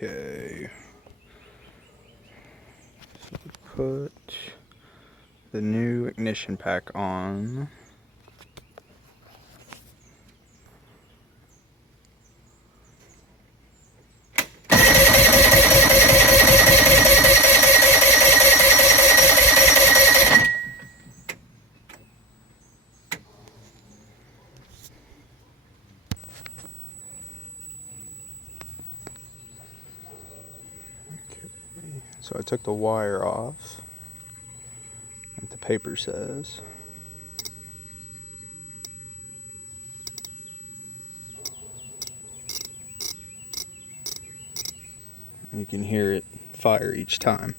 Okay. So put the new ignition pack on. So I took the wire off, like the paper says. You can hear it fire each time.